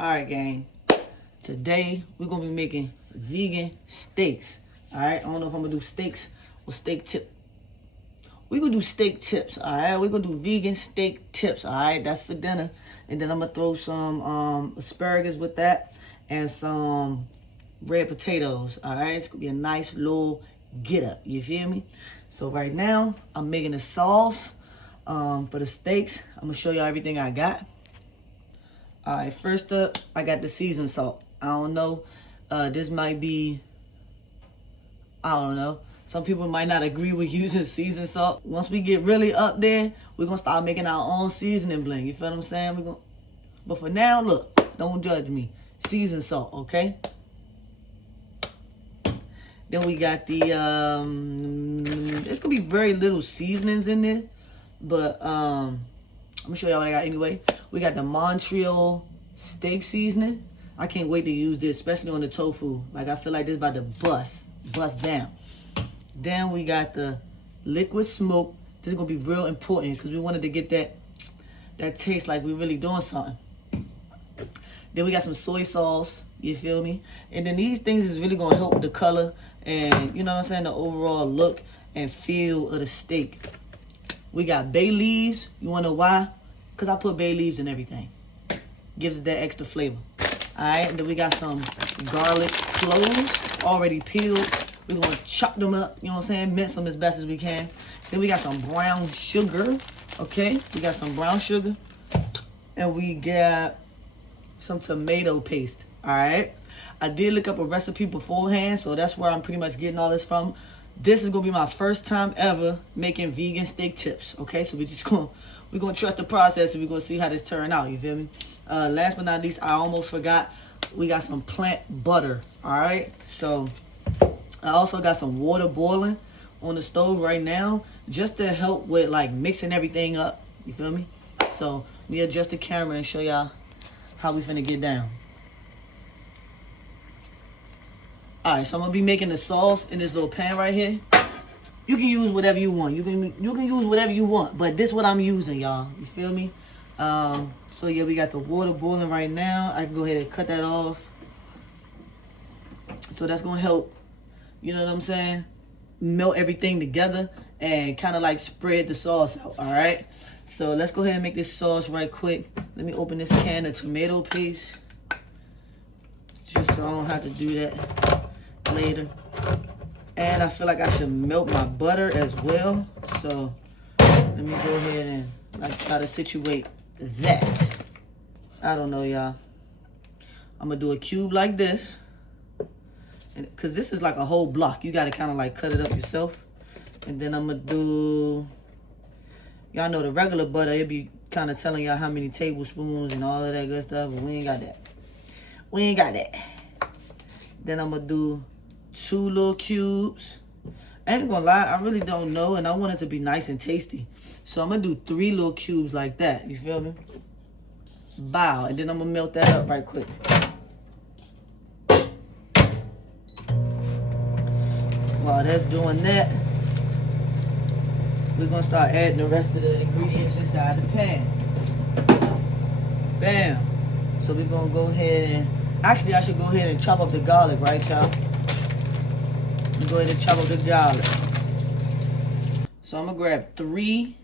Alright, gang. Today, we're going to be making vegan steaks. Alright, I don't know if I'm going to do steaks or steak tips. We're going to do steak tips, alright? We're going to do vegan steak tips, alright? That's for dinner. And then I'm going to throw some asparagus with that and some red potatoes, alright? It's going to be a nice little get-up, you feel me? So right now, I'm making a sauce for the steaks. I'm going to show y'all everything I got. Alright, first up, I got the seasoned salt. I don't know, this might be, I don't know. Some people might not agree with using seasoned salt. Once we get really up there, we're going to start making our own seasoning blend. You feel what I'm saying? But for now, look, don't judge me. Seasoned salt, okay? Then we got the, there's going to be very little seasonings in there. But, I'm going to show y'all what I got anyway. We got the Montreal steak seasoning. I can't wait to use this, especially on the tofu. Like, I feel like this is about to bust down. Then we got the liquid smoke. This is going to be real important because we wanted to get that taste like we're really doing something. Then we got some soy sauce, you feel me? And then these things is really going to help with the color and, you know what I'm saying, the overall look and feel of the steak. We got bay leaves. You want to know why? Because I put bay leaves in everything. Gives it that extra flavor. Alright, then we got some garlic cloves already peeled. We're going to chop them up, you know what I'm saying? Mince them as best as we can. Then we got some brown sugar, okay? We got some brown sugar. And we got some tomato paste, alright? I did look up a recipe beforehand, so that's where I'm pretty much getting all this from. This is going to be my first time ever making vegan steak tips, okay? So we're going to trust the process and we're going to see how this turn out, you feel me? Last but not least, I almost forgot, we got some plant butter, alright? So I also got some water boiling on the stove right now just to help with like mixing everything up, you feel me? So let me adjust the camera and show y'all how we finna get down. Alright, so I'm gonna be making the sauce in this little pan right here. You can use whatever you want. You can use whatever you want, but this is what I'm using, y'all. You feel me? So yeah, we got the water boiling right now. I can go ahead and cut that off. So that's gonna help, you know what I'm saying, melt everything together and kind of like spread the sauce out, all right? So let's go ahead and make this sauce right quick. Let me open this can of tomato paste just so I don't have to do that later. And I feel like I should melt my butter as well. So let me go ahead and like try to situate that. I don't know, y'all. I'm gonna do a cube like this. Because this is like a whole block. You got to kind of like cut it up yourself. And then I'm going to do, y'all know the regular butter, it'll be kind of telling y'all how many tablespoons and all of that good stuff. But we ain't got that. We ain't got that. Then I'm going to do 2 little cubes. I ain't going to lie, I really don't know. And I want it to be nice and tasty. So I'm going to do 3 little cubes like that. You feel me? Bow. And then I'm going to melt that up right quick. While that's doing that, we're going to start adding the rest of the ingredients inside the pan. Bam. So we're going to go ahead and, actually I should go ahead and chop up the garlic, right y'all? Go ahead and chop up the garlic. So I'm going to grab 3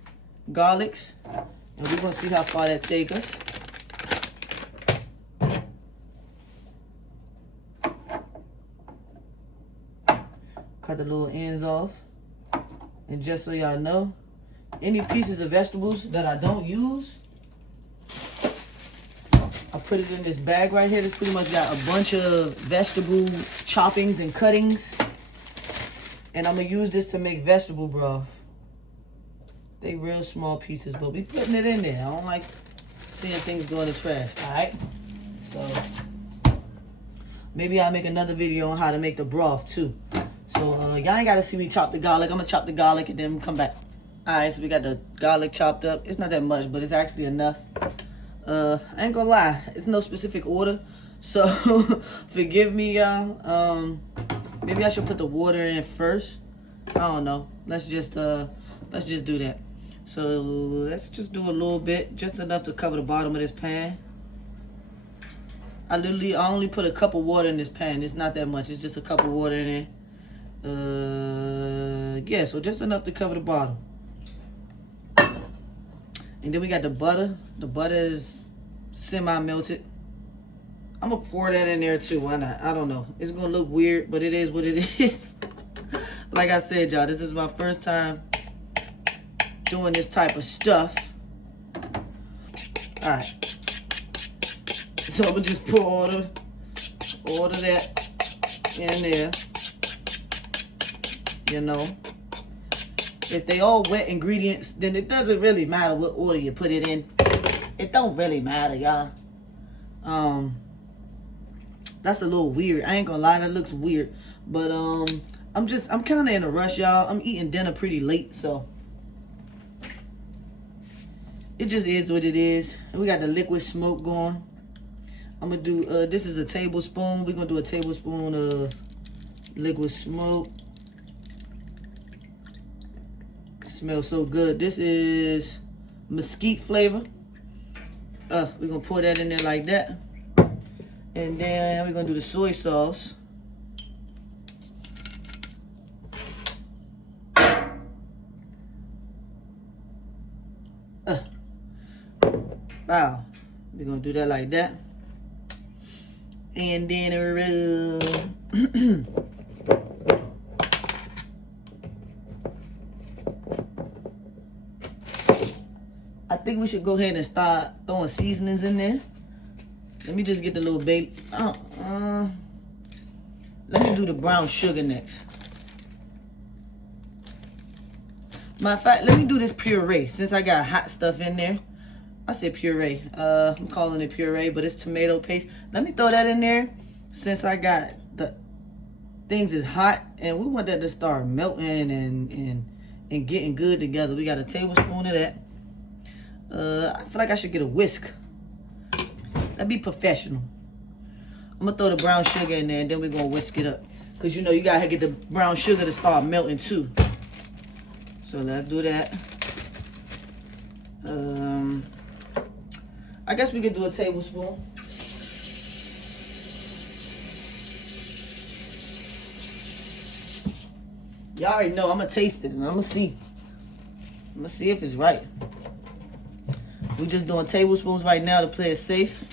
garlics and we're going to see how far that takes us. Cut the little ends off. And just so y'all know, any pieces of vegetables that I don't use, I put it in this bag right here. This pretty much got a bunch of vegetable choppings and cuttings. And I'm going to use this to make vegetable broth. They real small pieces, but we putting it in there. I don't like seeing things go in the trash, alright? So, maybe I'll make another video on how to make the broth too. So, y'all ain't got to see me chop the garlic. I'm going to chop the garlic and then come back. Alright, so we got the garlic chopped up. It's not that much, but it's actually enough. I ain't going to lie. It's no specific order. So, forgive me, y'all. Maybe I should put the water in first. I don't know. Let's just do that. So, let's just do a little bit. Just enough to cover the bottom of this pan. I only put a cup of water in this pan. It's not that much. It's just a cup of water in there. Yeah, so just enough to cover the bottom. And then we got the butter. The butter is semi-melted. I'm gonna pour that in there too. Why not? I don't know. It's gonna look weird, but it is what it is. Like I said, y'all, this is my first time doing this type of stuff. Alright. So I'm gonna just pour all of that in there. You know. If they all wet ingredients, then it doesn't really matter what order you put it in. It don't really matter, y'all. That's a little weird. I ain't gonna lie, that looks weird. But I'm kinda in a rush, y'all. I'm eating dinner pretty late, so it just is what it is. And we got the liquid smoke going. I'm gonna do this is a tablespoon. We're gonna do a tablespoon of liquid smoke. It smells so good. This is mesquite flavor. We're gonna pour that in there like that. And then we're gonna do the soy sauce. Wow. We're gonna do that like that. And then I think we should go ahead and start throwing seasonings in there. Let me just get the little bait. Let me do the brown sugar next. Matter of fact, let me do this puree since I got hot stuff in there. I said puree. I'm calling it puree, but it's tomato paste. Let me throw that in there since I got the things is hot and we want that to start melting and getting good together. We got a tablespoon of that. I feel like I should get a whisk. That'd be professional. I'm gonna throw the brown sugar in there and then we're gonna whisk it up. Cause you know you gotta get the brown sugar to start melting too. So let's do that. I guess we could do a tablespoon. Y'all already know I'm gonna taste it and I'm gonna see. I'm gonna see if it's right. We're just doing tablespoons right now to play it safe.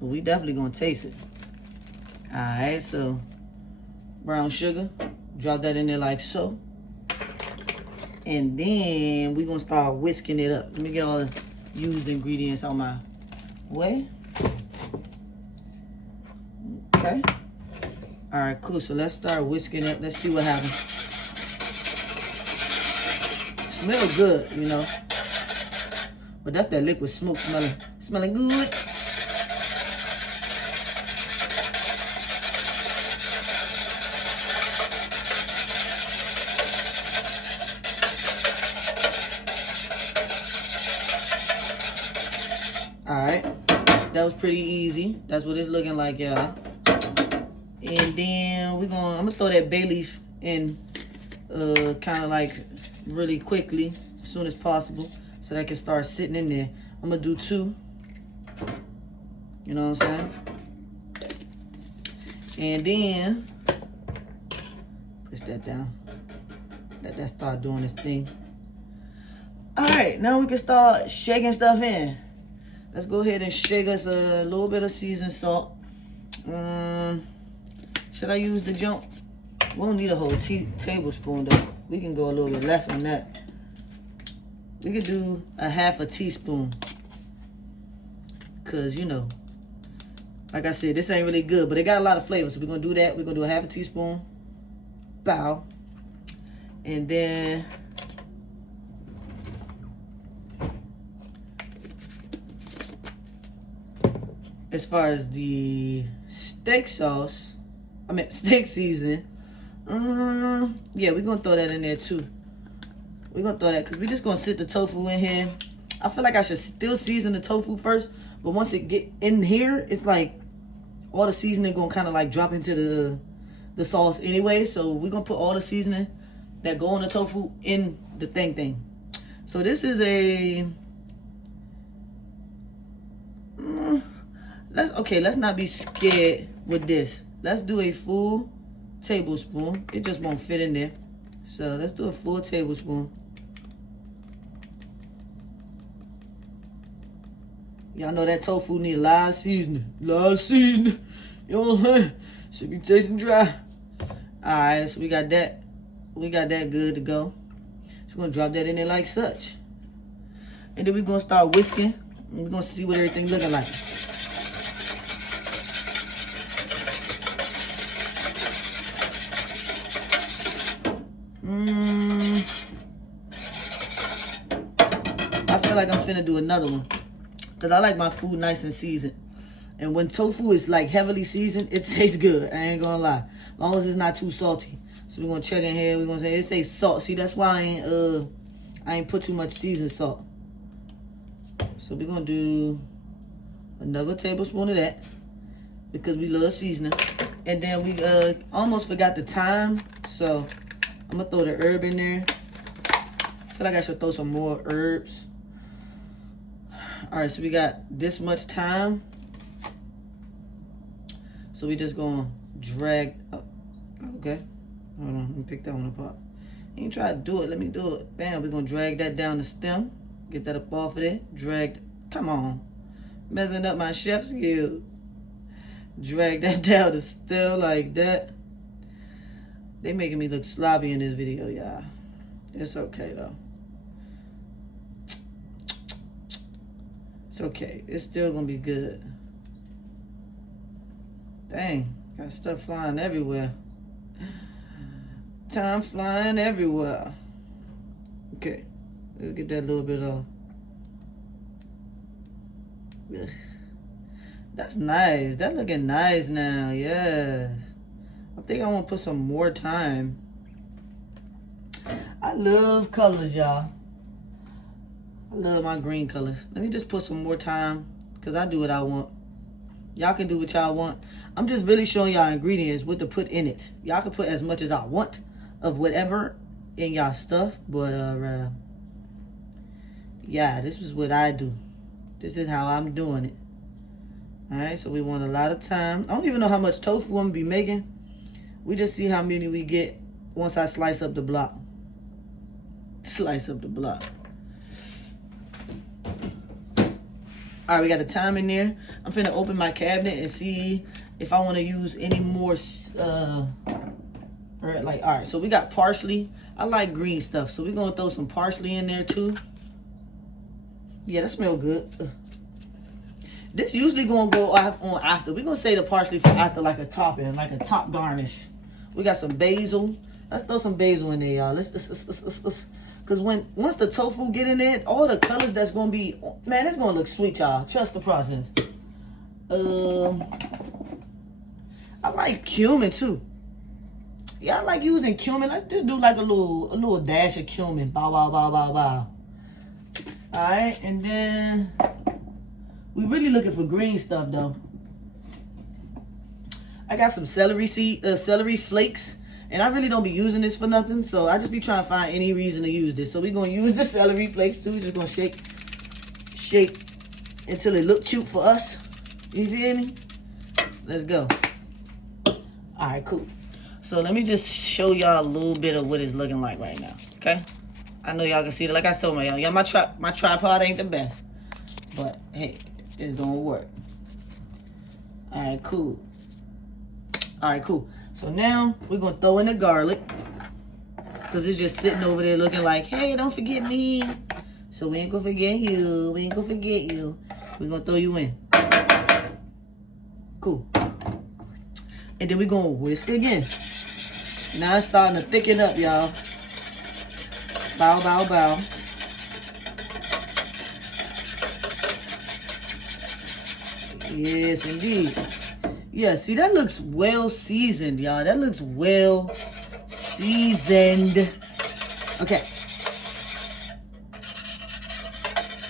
But we definitely gonna taste it. Alright, so brown sugar. Drop that in there like so. And then we're gonna start whisking it up. Let me get all the used ingredients on my way. Okay. Alright, cool. So let's start whisking it. Let's see what happens. Smells good, you know. But that's that liquid smoke smelling good. Alright, that was pretty easy. That's what it's looking like, y'all. And then I'm gonna throw that bay leaf in kind of like really quickly, as soon as possible, so that can start sitting in there. I'm gonna do 2. You know what I'm saying? And then push that down. Let that start doing this thing. Alright, now we can start shaking stuff in. Let's go ahead and shake us a little bit of seasoned salt. Should I use the jump? We don't need a whole tablespoon though. We can go a little bit less on that. We could do a half a teaspoon. Cause you know, like I said, this ain't really good, but it got a lot of flavor. So we're gonna do that. We're gonna do a half a teaspoon. Bow. And then as far as the steak seasoning, yeah, we're gonna throw that in there too. We're gonna throw that because we're just gonna sit the tofu in here. I feel like I should still season the tofu first, but once it get in here, it's like all the seasoning gonna kind of like drop into the sauce anyway. So we're gonna put all the seasoning that go on the tofu in the thing. So this is a let's not be scared with this. Let's do a full tablespoon. It just won't fit in there. So let's do a full tablespoon. Y'all know that tofu need a lot of seasoning. A lot of seasoning. You know what I'm saying? Should be tasting dry. Alright, so we got that. We got that good to go. So we're gonna drop that in there like such. And then we're gonna start whisking. And we're gonna see what everything looking like. I feel like I'm finna do another one. Because I like my food nice and seasoned. And when tofu is like heavily seasoned, it tastes good. I ain't gonna lie. As long as it's not too salty. So we're gonna check in here. We're gonna say it says salt. See, that's why I ain't put too much seasoned salt. So we're gonna do another tablespoon of that. Because we love seasoning. And then we almost forgot the thyme. So I'm gonna throw the herb in there. I feel like I should throw some more herbs. Alright, so we got this much thyme. So we just gonna drag up. Okay. Hold on, let me pick that one apart. You ain't try to do it, let me do it. Bam, we're gonna drag that down the stem. Get that up off of there. Drag, come on. Messing up my chef skills. Drag that down the stem like that. They making me look sloppy in this video, y'all. It's okay though. It's okay. It's still gonna be good. Dang, got stuff flying everywhere. Time flying everywhere. Okay, let's get that little bit off. Ugh. That's nice. That looking nice now. Yeah. I think I want to put some more thyme. I love colors, y'all. I love my green colors. Let me just put some more thyme because I do what I want. Y'all can do what y'all want. I'm just really showing y'all ingredients, what to put in it. Y'all can put as much as I want of whatever in y'all stuff. But, yeah, this is what I do. This is how I'm doing it. Alright, so we want a lot of thyme. I don't even know how much tofu I'm going to be making. We just see how many we get once I slice up the block. Slice up the block. Alright, we got the thyme in there. I'm finna open my cabinet and see if I want to use any more, alright, so we got parsley. I like green stuff, so we're going to throw some parsley in there too. Yeah, that smells good. This usually going to go on after. We're going to save the parsley for after, like a topping, like a top garnish. We got some basil. Let's throw some basil in there, y'all. Let's because once the tofu get in there, all the colors that's going to be, man, it's going to look sweet, y'all. Trust the process. I like cumin, too. Yeah, I like using cumin. Let's just do like a little dash of cumin. Bow, bow, bow, bow, bow. All right, and then we really looking for green stuff, though. I got some celery flakes. And I really don't be using this for nothing, so I just be trying to find any reason to use this. So we're going to use the celery flakes too. We're just going to shake until it look cute for us. You feel me? Let's go. All right, cool. So let me just show y'all a little bit of what it's looking like right now, okay? I know y'all can see it. Like I told y'all, my tripod ain't the best. But, hey, it's going to work. All right, cool. All right, cool. So now we're going to throw in the garlic because it's just sitting over there looking like, hey, don't forget me. So we ain't going to forget you. We ain't going to forget you. We're going to throw you in. Cool. And then we're going to whisk again. Now it's starting to thicken up, y'all. Bow, bow, bow. Yes, indeed. Yeah, see, that looks well seasoned, y'all. That looks well seasoned. Okay.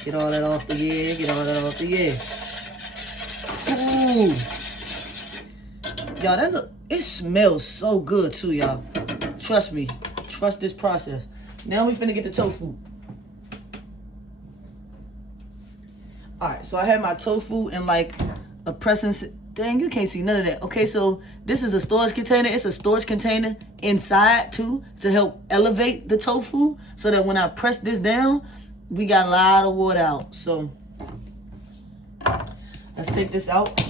Get all that off the air. Get all that off the air. Ooh. Y'all, it smells so good too, y'all. Trust me. Trust this process. Now we finna get the tofu. Alright, so I had my tofu in like a pressing, dang, you can't see none of that. Okay, so this is a storage container. It's a storage container inside too to help elevate the tofu so that when I press this down, we got a lot of water out. So let's take this out.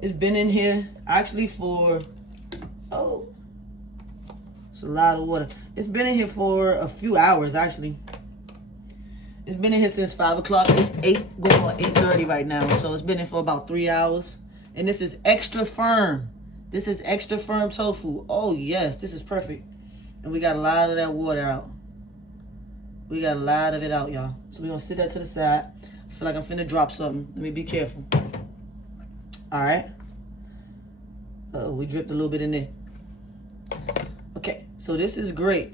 It's been in here actually for, oh, it's a lot of water. It's been in here for a few hours actually. It's been in here since 5 o'clock. It's 8, going on 8:30 right now. So it's been in for about 3 hours. And this is extra firm. This is extra firm tofu. Oh yes, this is perfect. And we got a lot of that water out. We got a lot of it out, y'all. So we're gonna sit that to the side. I feel like I'm finna drop something. Let me be careful. All right. We dripped a little bit in there. Okay, so this is great.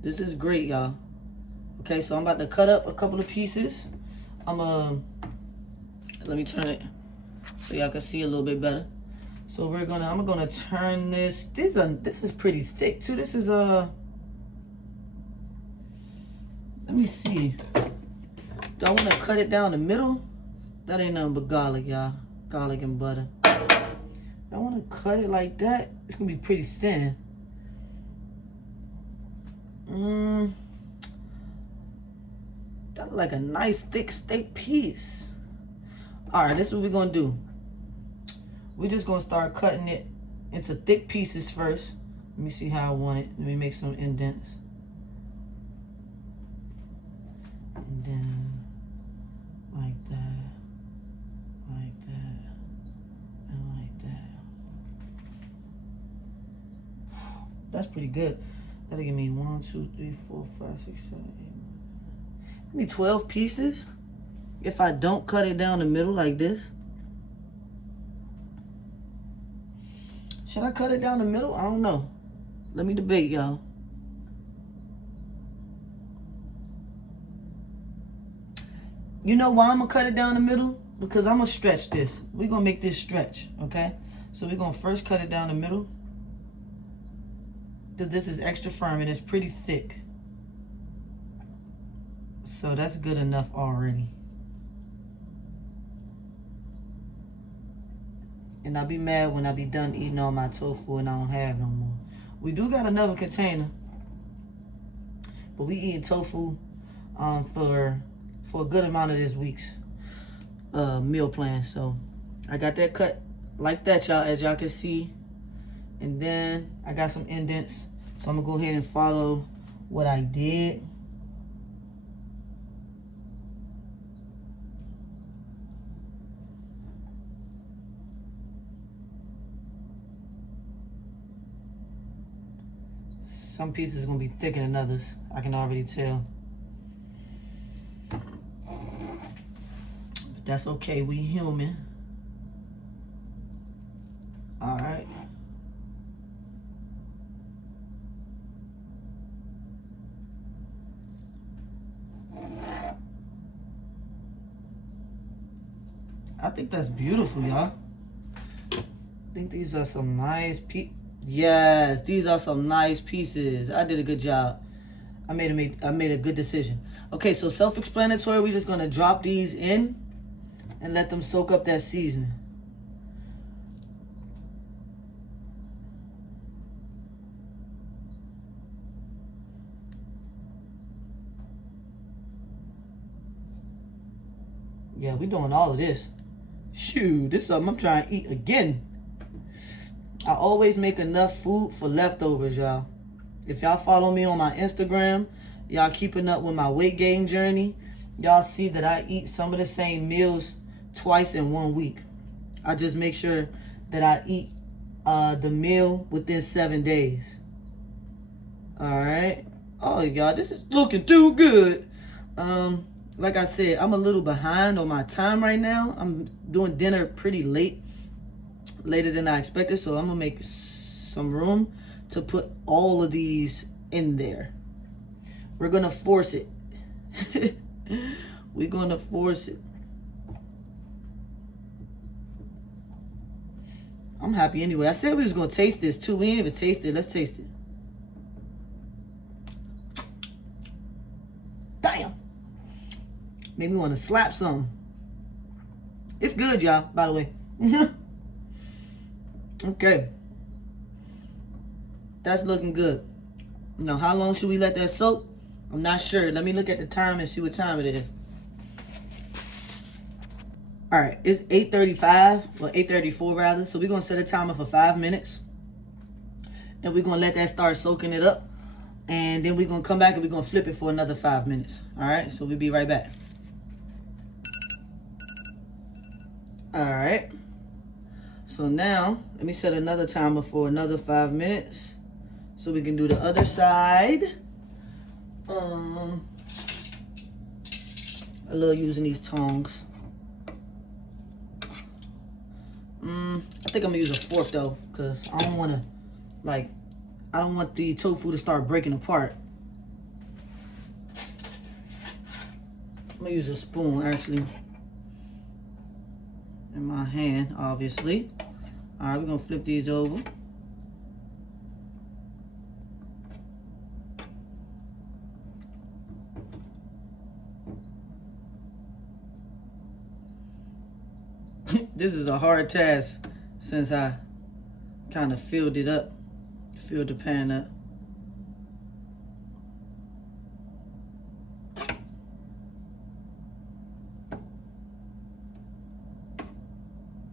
This is great, y'all. Okay, so I'm about to cut up a couple of pieces. Let me turn it so y'all can see a little bit better. So I'm gonna turn this. This is pretty thick too. This is let me see. Do I want to cut it down the middle? That ain't nothing but garlic, y'all. Garlic and butter. I want to cut it like that. It's gonna be pretty thin. That's like a nice thick steak piece. All right, this is what we're gonna do. We're just gonna start cutting it into thick pieces first. Let me see how I want it. Let me make some indents. And then like that, like that, and like that. That's pretty good. That'll give me 1, 2, 3, 4, 5, 6, 7, 8. Give me 12 pieces if I don't cut it down the middle like this. Should I cut it down the middle? I don't know. Let me debate, y'all. You know why I'm gonna cut it down the middle? Because I'm gonna stretch this. We're gonna make this stretch, okay? So we're gonna first cut it down the middle. Because this is extra firm and it's pretty thick. So that's good enough already. And I'll be mad when I be done eating all my tofu and I don't have no more. We do got another container. But we eating tofu for a good amount of this week's meal plan. So I got that cut like that, y'all, as y'all can see. And then I got some indents. So I'm gonna go ahead and follow what I did. Some pieces are gonna be thicker than others. I can already tell. But that's okay, we human. All right. I think that's beautiful, y'all. I think these are some nice pieces. Yes, these are some nice pieces. I did a good job. I made a good decision. Okay, so self-explanatory. We're just gonna drop these in and let them soak up that seasoning. Yeah, we're doing all of this. Shoot, this is something I'm trying to eat again. I always make enough food for leftovers, y'all. If y'all follow me on my Instagram, y'all keeping up with my weight gain journey, y'all see that I eat some of the same meals twice in 1 week. I just make sure that I eat the meal within 7 days. All right. Oh, y'all, this is looking too good. Like I said, I'm a little behind on my time right now. I'm doing dinner pretty late. Later than I expected, so I'm gonna make some room to put all of these in there. We're gonna force it. We're gonna force it. I'm happy anyway. I said we was gonna taste this too. We ain't even tasted it. Let's taste it. Damn. Made me want to slap some. It's good, y'all, by the way. Okay. That's looking good. Now, how long should we let that soak? I'm not sure. Let me look at the time and see what time it is. All right, it's 8:35, or 8:34 rather. So we're gonna set a timer for 5 minutes. And we're gonna let that start soaking it up. And then we're gonna come back and we're gonna flip it for another 5 minutes. All right, so we'll be right back. All right. So now, let me set another timer for another 5 minutes. So we can do the other side. I love using these tongs. I think I'm gonna use a fork though, because I don't want to, like, I don't want the tofu to start breaking apart. I'm gonna use a spoon actually. In my hand, obviously. All right, we're gonna flip these over. This is a hard task since I kind of filled it up, filled the pan up.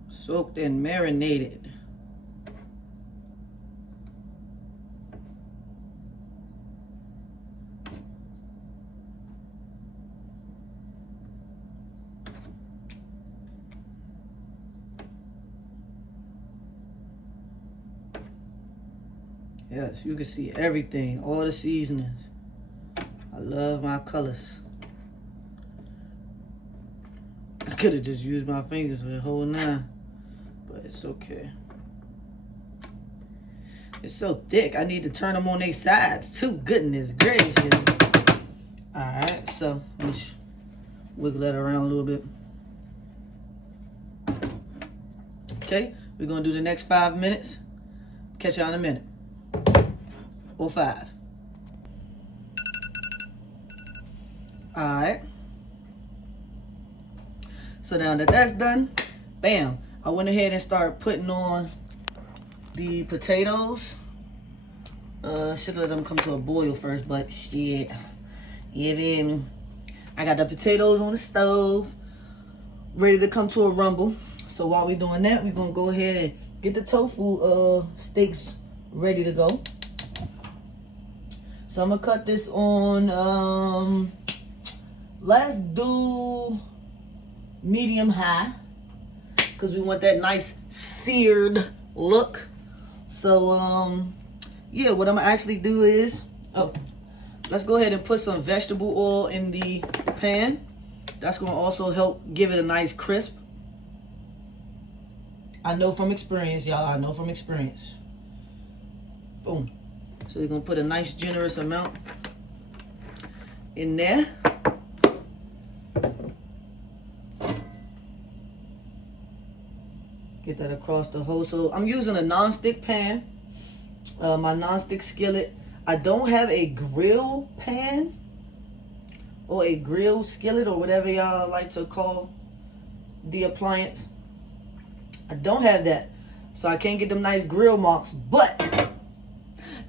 Soaked and marinated. Yes, you can see everything, all the seasonings. I love my colors. I could have just used my fingers for the whole 9, but it's okay. It's so thick, I need to turn them on their sides too. Goodness gracious. Alright, so let me wiggle that around a little bit. Okay, we're gonna do the next 5 minutes. Catch y'all in a minute. Or 5. Alright. So now that that's done, bam, I went ahead and started putting on the potatoes. Should let them come to a boil first, but shit. I got the potatoes on the stove, ready to come to a rumble. So while we're doing that, we're gonna go ahead and get the tofu steaks ready to go. So I'm gonna cut this on, let's do medium high, because we want that nice seared look. So, yeah, what I'm gonna actually do is, let's go ahead and put some vegetable oil in the pan. That's gonna also help give it a nice crisp. I know from experience, y'all, I know from experience. Boom. So we're gonna put a nice generous amount in there. Get that across the whole. So I'm using a non-stick pan, my non-stick skillet. I don't have a grill pan or a grill skillet or whatever y'all like to call the appliance. I don't have that, so I can't get them nice grill marks, but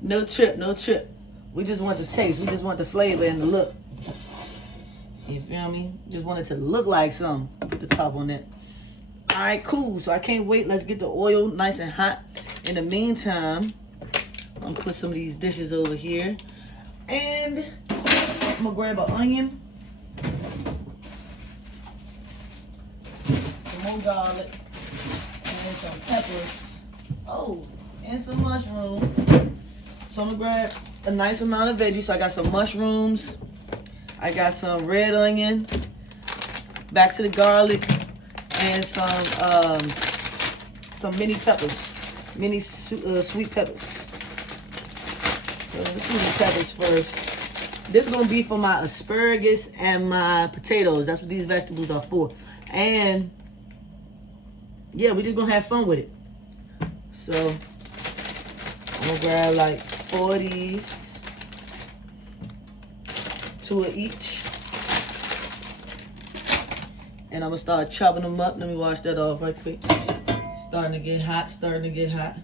no trip, no trip. We just want the taste. We just want the flavor and the look. You feel me? Just want it to look like something. Put the top on that. All right, cool. So I can't wait. Let's get the oil nice and hot. In the meantime, I'm gonna put some of these dishes over here. And I'm gonna grab an onion. Some more garlic. And some peppers. Oh, and some mushrooms. So I'm gonna grab a nice amount of veggies. So I got some mushrooms. I got some red onion. Back to the garlic. And some mini peppers. Mini sweet peppers. So let's do the peppers first. This is gonna be for my asparagus and my potatoes. That's what these vegetables are for. And yeah, we're just gonna have fun with it. So I'm gonna grab like 4 of these, 2 of each. And I'm gonna start chopping them up. Let me wash that off right quick. Starting to get hot, starting to get hot.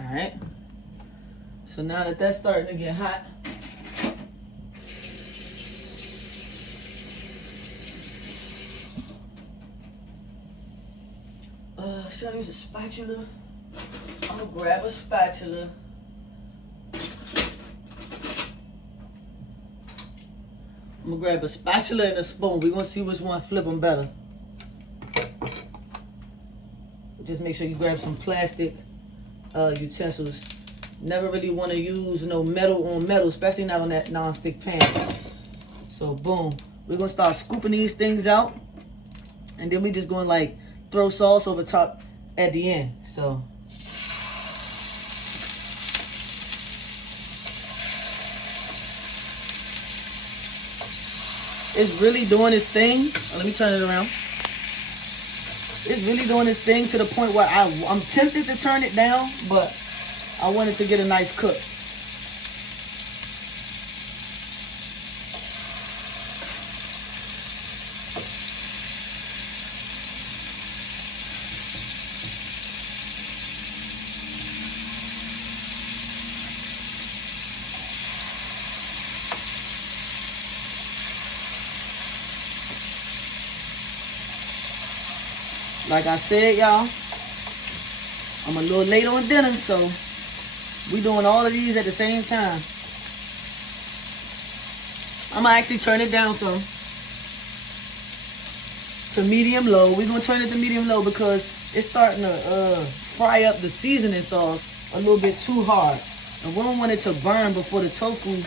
Alright. So now that that's starting to get hot, should I use a spatula? I'm gonna grab a spatula. I'm gonna grab a spatula and a spoon. We're gonna see which one flip them better. Just make sure you grab some plastic utensils. Never really want to use no metal on metal, especially not on that non-stick pan. So boom, we're gonna start scooping these things out, and then we just gonna like throw sauce over top at the end. So it's really doing its thing. Let me turn it around. It's really doing its thing to the point where I'm tempted to turn it down, but I want it to get a nice cook. Like I said, y'all, I'm a little late on dinner, so we doing all of these at the same time. I'm gonna actually turn it down some to medium low. We're gonna turn it to medium low because it's starting to fry up the seasoning sauce a little bit too hard, and we don't want it to burn before the tofu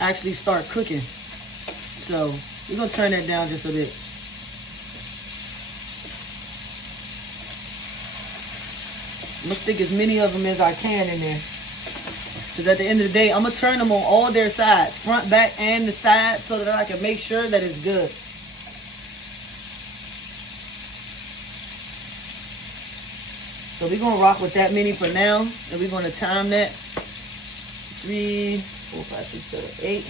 actually start cooking. So we're gonna turn that down just a bit. I'm gonna stick as many of them as I can in there. Because at the end of the day, I'm gonna turn them on all their sides, front, back, and the sides, so that I can make sure that it's good. So we're gonna rock with that many for now, and we're gonna time that. 3, 4, 5, 6, 7, 8.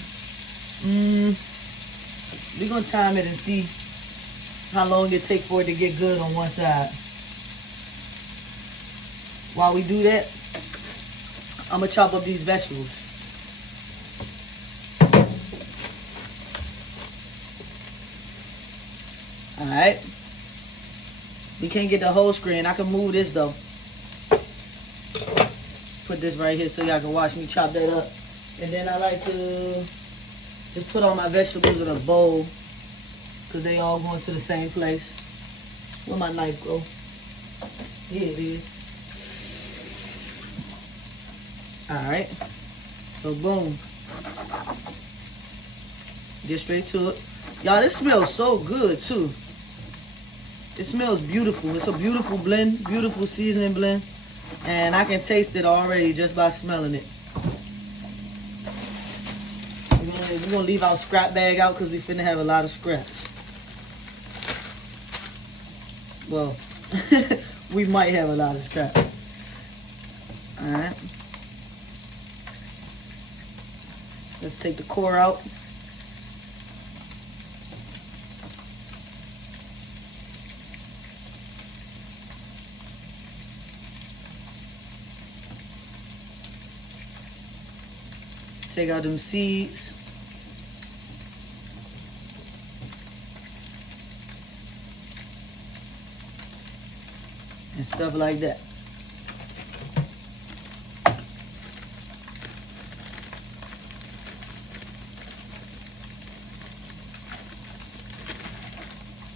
We're gonna time it and see how long it takes for it to get good on one side. While we do that, I'm gonna chop up these vegetables. All right. We can't get the whole screen. I can move this though. Put this right here so y'all can watch me chop that up. And then I like to just put all my vegetables in a bowl because they all going to the same place. Where my knife go? Here it is. Alright, so boom. Get straight to it. Y'all, this smells so good too. It smells beautiful. It's a beautiful blend, beautiful seasoning blend. And I can taste it already just by smelling it. We're gonna leave our scrap bag out because we finna have a lot of scraps. Well, we might have a lot of scraps. Alright. Let's take the core out. Take out them seeds. And stuff like that.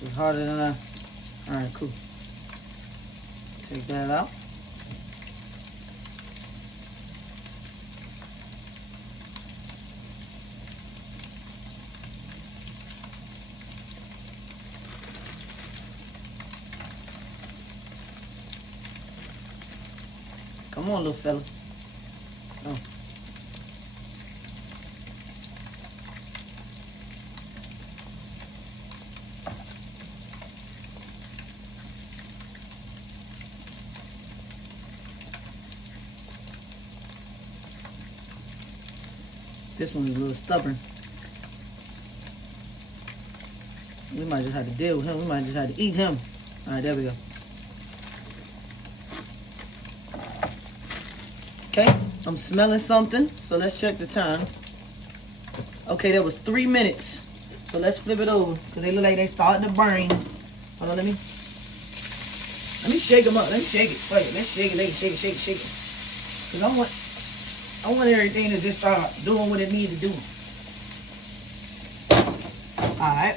It's harder than I. Alright, cool. Take that out. Come on, little fella. Oh. This one is a little stubborn. We might just have to deal with him. We might just have to eat him. All right, there we go. Okay, I'm smelling something, so let's check the time. Okay, that was 3 minutes. So let's flip it over, because they look like they starting to burn. Hold on, let me shake them up. Let me shake it. Wait, let's shake it, shake it. Because I want everything to just start doing what it needs to do. Alright.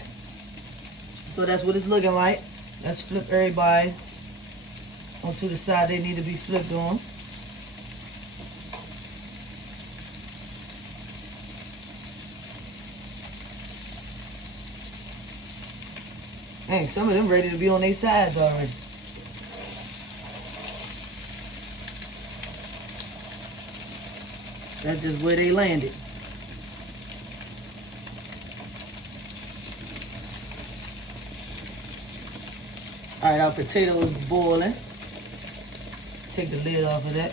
So that's what it's looking like. Let's flip everybody onto the side they need to be flipped on. Dang, some of them ready to be on their sides already. That's just where they landed. All right, our potato is boiling. Take the lid off of that.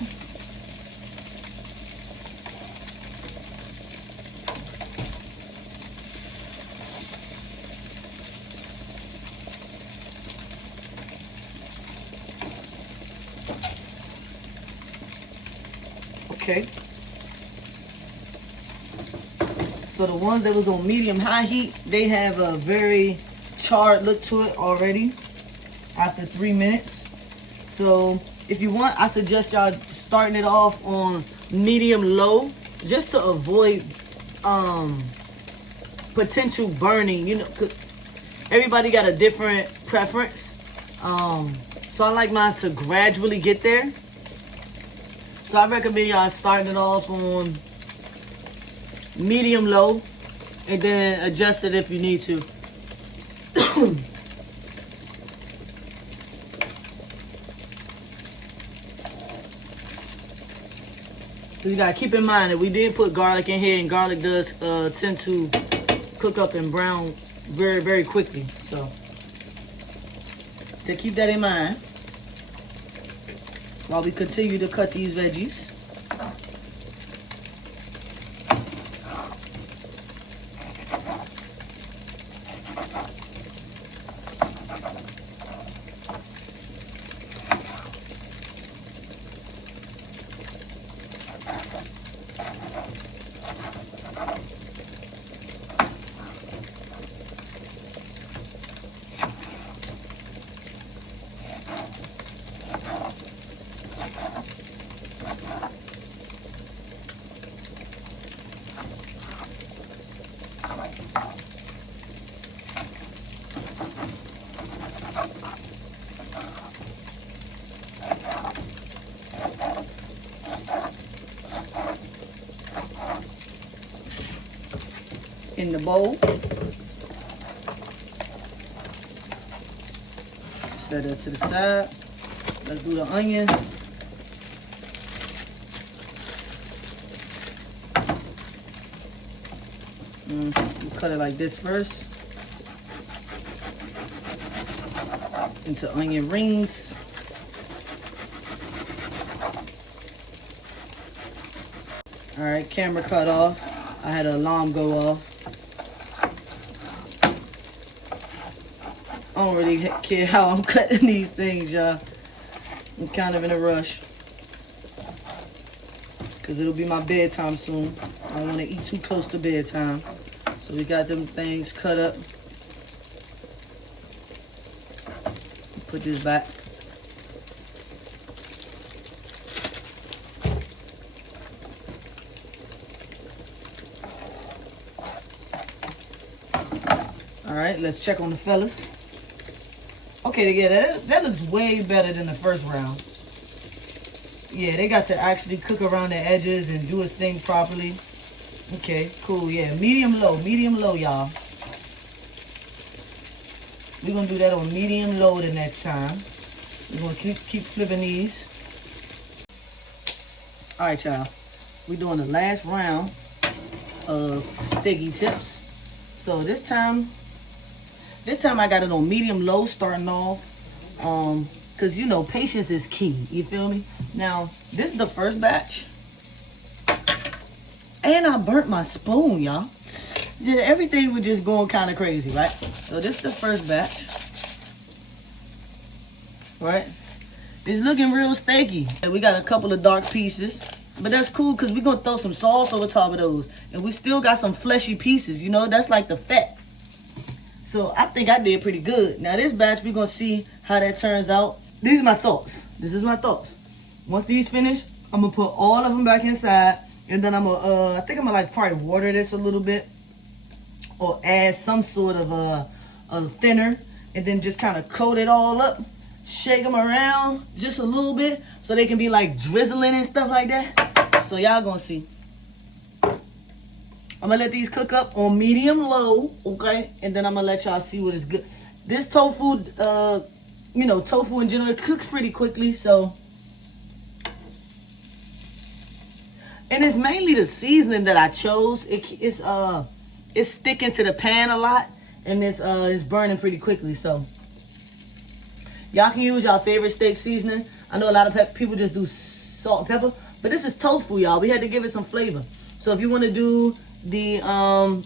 Okay. So the ones that was on medium-high heat, they have a very charred look to it already after 3 minutes. So if you want, I suggest y'all starting it off on medium-low just to avoid potential burning. You know, 'cause everybody got a different preference. So I like mine to gradually get there. So I recommend y'all starting it off on medium-low and then adjust it if you need to. So you gotta keep in mind that we did put garlic in here, and garlic does tend to cook up and brown very, very quickly. So to keep that in mind while we continue to cut these veggies. In the bowl. Set that to the side. Let's do the onion. We'll cut it like this first. Into onion rings. All right, camera cut off. I had an alarm go off. I don't really care how I'm cutting these things, y'all. I'm kind of in a rush. Because it'll be my bedtime soon. I don't want to eat too close to bedtime. So we got them things cut up. Put this back. All right, let's check on the fellas. Okay, yeah, that looks way better than the first round. Yeah, they got to actually cook around the edges and do its thing properly. Okay, cool, yeah. Medium-low, y'all. We're going to do that on medium-low the next time. We're going to keep flipping these. All right, y'all. We're doing the last round of sticky tips. So this time I got it on medium-low starting off. Because, you know, patience is key. You feel me? Now, this is the first batch. And I burnt my spoon, y'all. Everything was just going kind of crazy, right? So this is the first batch. Right? It's looking real steaky. And we got a couple of dark pieces. But that's cool because we're going to throw some sauce over top of those. And we still got some fleshy pieces. You know, that's like the fat. So I think I did pretty good. Now this batch, we're going to see how that turns out. These are my thoughts. This is my thoughts. Once these finish, I'm going to put all of them back inside. And then I'm going to, I think I'm going to like probably water this a little bit. Or add some sort of a thinner. And then just kind of coat it all up. Shake them around just a little bit. So they can be like drizzling and stuff like that. So y'all going to see. I'm going to let these cook up on medium low. Okay. And then I'm going to let y'all see what is good. This tofu, you know, tofu in general, it cooks pretty quickly. So. And it's mainly the seasoning that I chose. It's sticking to the pan a lot, and it's burning pretty quickly. So y'all can use y'all favorite steak seasoning. I know a lot of people just do salt and pepper, but this is tofu, y'all. We had to give it some flavor. So if you want to do the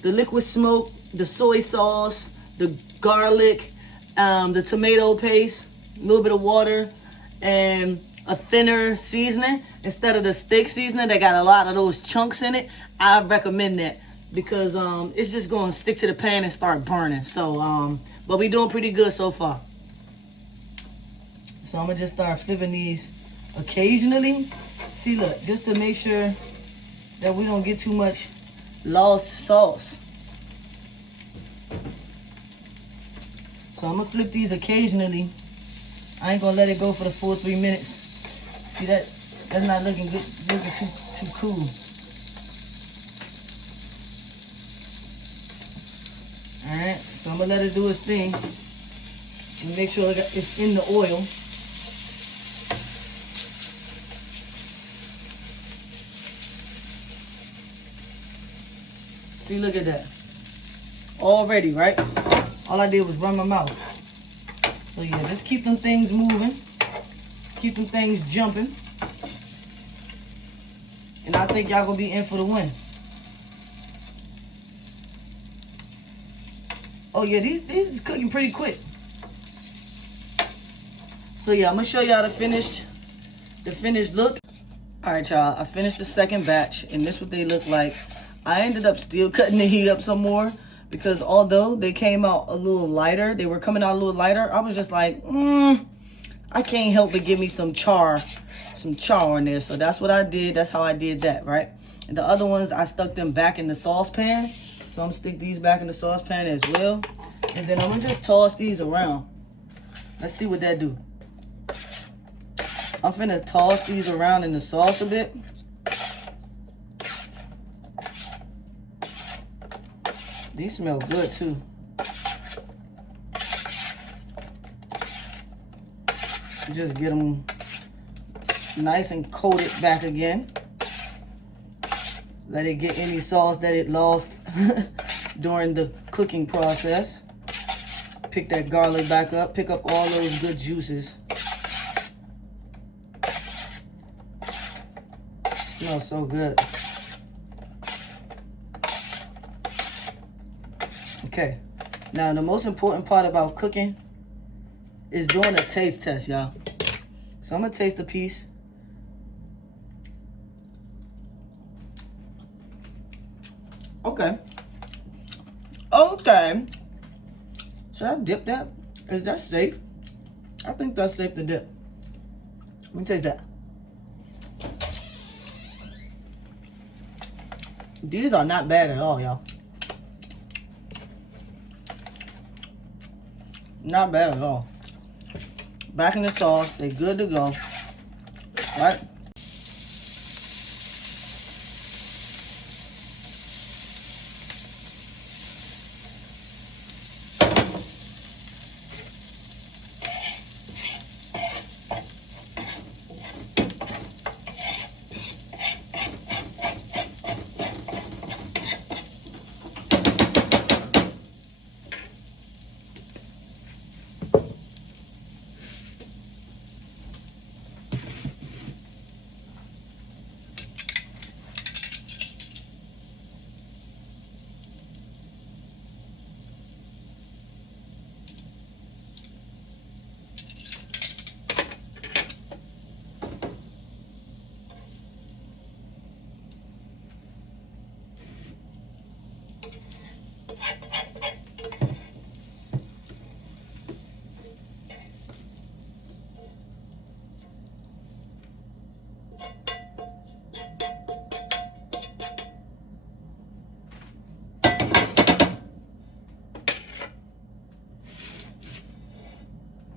liquid smoke, the soy sauce, the garlic, the tomato paste, a little bit of water, and a thinner seasoning instead of the steak seasoning that got a lot of those chunks in it, I recommend that because it's just going to stick to the pan and start burning. So but we doing pretty good so far. So I'm gonna just start flipping these occasionally. See, look, just to make sure that we don't get too much lost sauce. So I'm gonna flip these occasionally. I ain't gonna let it go for the full 3 minutes. See, that's not looking good, looking too cool. Alright, so I'm gonna let it do its thing. And make sure it's in the oil. See, look at that. Already, right? All I did was run my mouth. So yeah, just keep them things moving. Keep them things jumping. And I think y'all gonna be in for the win. Oh yeah, these is cooking pretty quick. So yeah, I'm gonna show y'all the finished look. All right, y'all, I finished the second batch, and this is what they look like. I ended up still cutting the heat up some more because although they came out a little lighter, they were coming out a little lighter. I was just like, I can't help but give me some char in there. So that's what I did. That's how I did that, right? And the other ones, I stuck them back in the saucepan. So I'm gonna stick these back in the saucepan as well. And then I'm gonna just toss these around. Let's see what that do. I'm finna toss these around in the sauce a bit. These smell good too. Just get them nice and coated back again. Let it get any sauce that it lost during the cooking process. Pick that garlic back up. Pick up all those good juices. Smells so good. Okay, now the most important part about cooking is doing a taste test, y'all. So I'm gonna taste the piece. Okay. Okay. Should I dip that? Is that safe? I think that's safe to dip. Let me taste that. These are not bad at all, y'all. Not bad at all. Back in the sauce, they good to go. Right?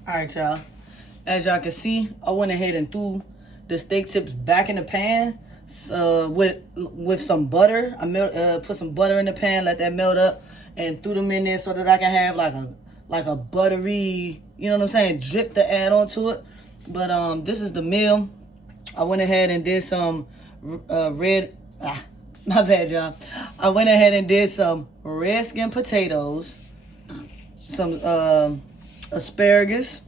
All right, y'all. As y'all can see, I went ahead and threw the steak tips back in the pan with some butter. I put some butter in the pan, let that melt up, and threw them in there so that I can have like a buttery, you know what I'm saying, drip to add onto it. But this is the meal. I went ahead and did some my bad, y'all. I went ahead and did some red skin potatoes, some asparagus,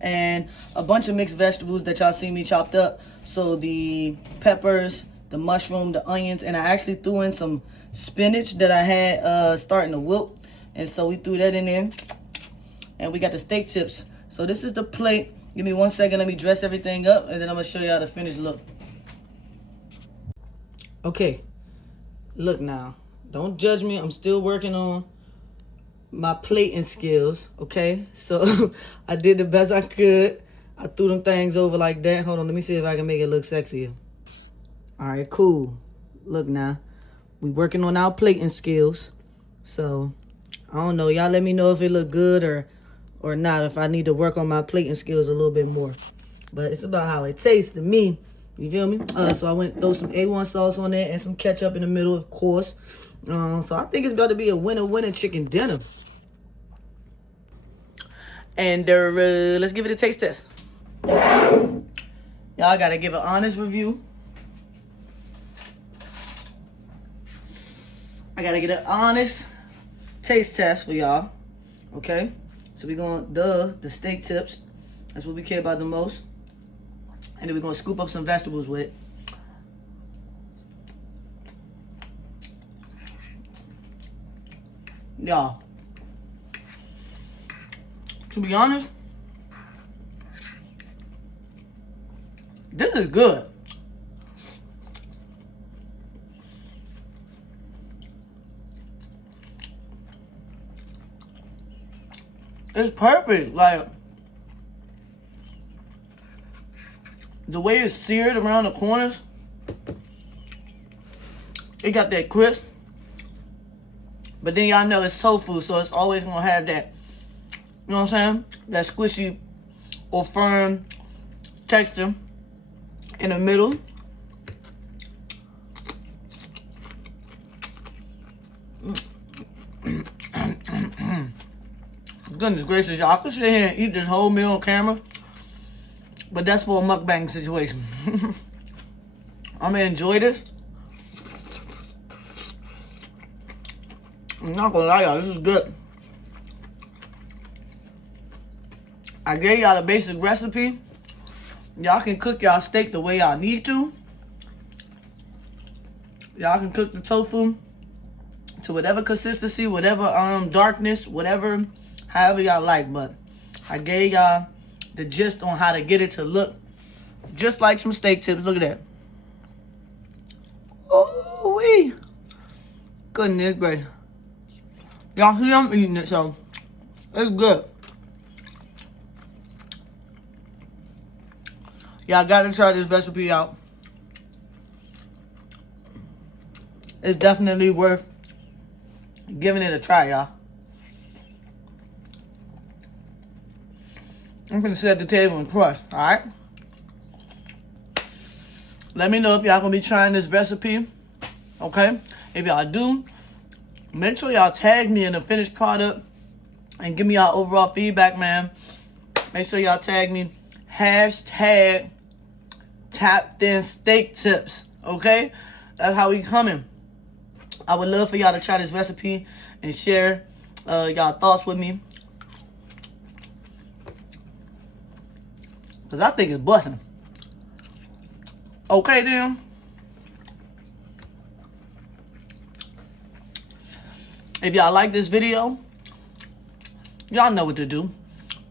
and a bunch of mixed vegetables that y'all see me chopped up. So the peppers, the mushroom, the onions, and I actually threw in some spinach that I had starting to wilt. And so we threw that in there. And we got the steak tips. So this is the plate. Give me 1 second, let me dress everything up, and then I'm gonna show y'all the finished look. Okay, look now. Don't judge me, I'm still working on my plating skills, okay? So I did the best I could. I threw them things over like that. Hold on, let me see if I can make it look sexier. All right, cool. Look now, we working on our plating skills. So I don't know, y'all let me know if it look good or not, if I need to work on my plating skills a little bit more. But it's about how it tastes to me. You feel me? So I went throw some A1 sauce on there and some ketchup in the middle, of course. So I think it's about to be a winner chicken dinner. And let's give it a taste test. Y'all gotta give an honest review. I gotta get an honest taste test for y'all. Okay? So we're going the steak tips. That's what we care about the most. And then we're gonna scoop up some vegetables with it. Y'all, to be honest, this is good. It's perfect. Like, the way it's seared around the corners, it got that crisp. But then y'all know it's tofu, so it's always gonna have that, you know what I'm saying? That squishy or firm texture in the middle. Goodness gracious, y'all. I could sit here and eat this whole meal on camera, but that's for a mukbang situation. I'm gonna enjoy this. I'm not gonna lie, y'all, this is good. I gave y'all the basic recipe. Y'all can cook y'all steak the way y'all need to. Y'all can cook the tofu to whatever consistency, whatever darkness, whatever, however y'all like. But I gave y'all the gist on how to get it to look just like some steak tips. Look at that. Oh wee. Goodness gracious. Y'all see I'm eating it, so it's good. Y'all gotta try this recipe out. It's definitely worth giving it a try, y'all. I'm gonna sit at the table and crush, alright? Let me know if y'all gonna be trying this recipe, okay? If y'all do, make sure y'all tag me in the finished product and give me y'all overall feedback, man. Make sure y'all tag me. Hashtag tapped in steak tips, okay? That's how we coming. I would love for y'all to try this recipe and share y'all thoughts with me, because I think it's busting. Okay, then. If y'all like this video, y'all know what to do.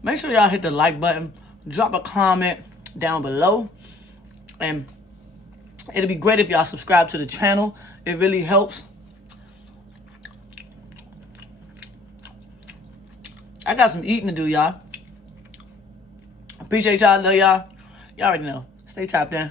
Make sure y'all hit the like button. Drop a comment down below. And it'll be great if y'all subscribe to the channel. It really helps. I got some eating to do, y'all. Appreciate y'all. Love y'all. Y'all already know. Stay tapped in.